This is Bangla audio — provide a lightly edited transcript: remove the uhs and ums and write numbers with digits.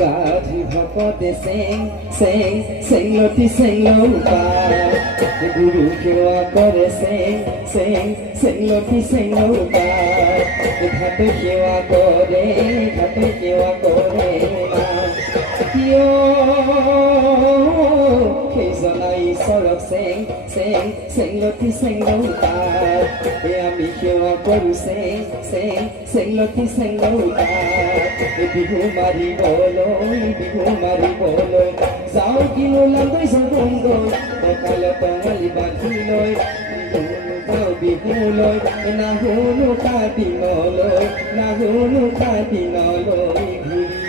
গাজি ভকতে সেং সেং সেং লতি সেং লৌকা গুরু সেবা করে সেং সেং সেং লতি সেং লৌকা ঘাটে সেবা করে না কিয় সেইজনাই ঈশ্বৰক চেং চেং চেং লতি চেং লৌকা আমি সেৱা কৰোঁ চেং চেং চেং লতি চেং লৌকা বিহু মাৰিবলৈ যাওঁ কিনো লাগৈ জগৈ কঁকাল টঙালি বান্ধি লৈ যাওঁ বিহুলৈ নাহুনো কাদিনলৈ নাহুনো কাদিনলৈ ঘূৰি